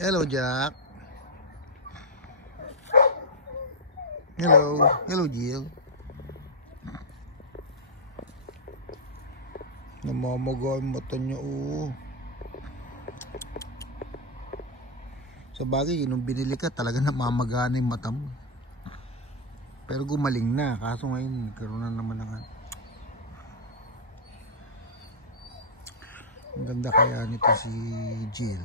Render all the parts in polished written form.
Hello, Jack. Hello. Hello, Jill. Namamaga yung mata niya, oh. Sa bagay, nung binili ka, talaga namamaga na yung mata mo. Pero gumaling na. Kaso ngayon, nagkaroon na naman ng... Ang ganda kaya nito si Jill.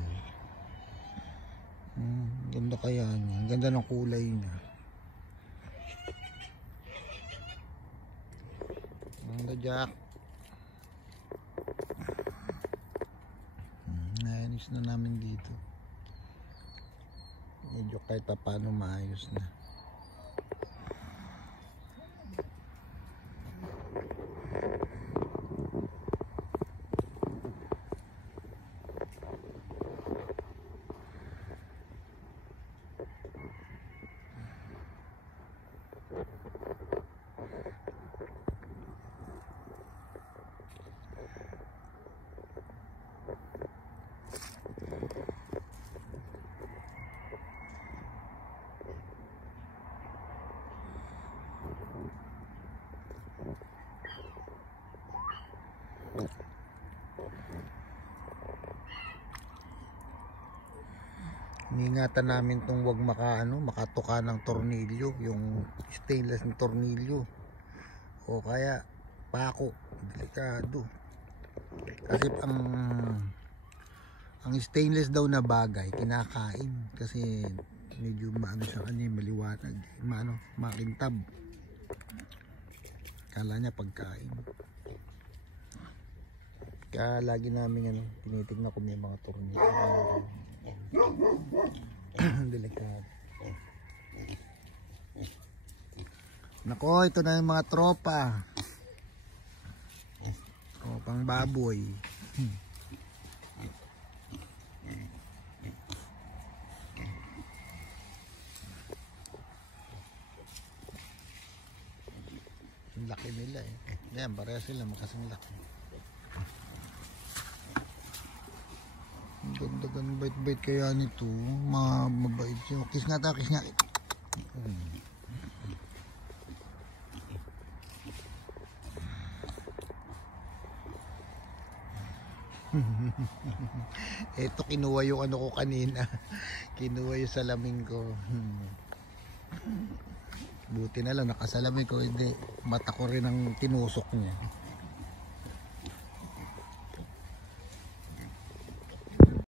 Ganda kaya niya. Ang ganda ng kulay niya. Ganda, Jack. Nainis na namin dito. Medyo kahit pa paano maayos na. Ingatan namin tong wag makatuka ng tornilyo, yung stainless ng tornilyo o kaya pako, delikado. Kasi ang stainless daw na bagay kinakain kasi medyo sa kanya, maliwanag, makintab. Kala niya pagkain. Kaya lagi namin tinitignan ko may mga tornilyo. Delikado. Nako, ito na yung mga tropa. Tropang baboy. Ang laki nila eh. Yan, pareha sila makasing laki. Ganda-ganda, bait-bait kaya nito. Mabait siya. Kiss nga ta, kiss nga. Ito, kinuha yung ko kanina. Kinuha yung salamin ko. Buti na lang, nakasalamin ko. Hindi, mata ko rin ang tinusok niya.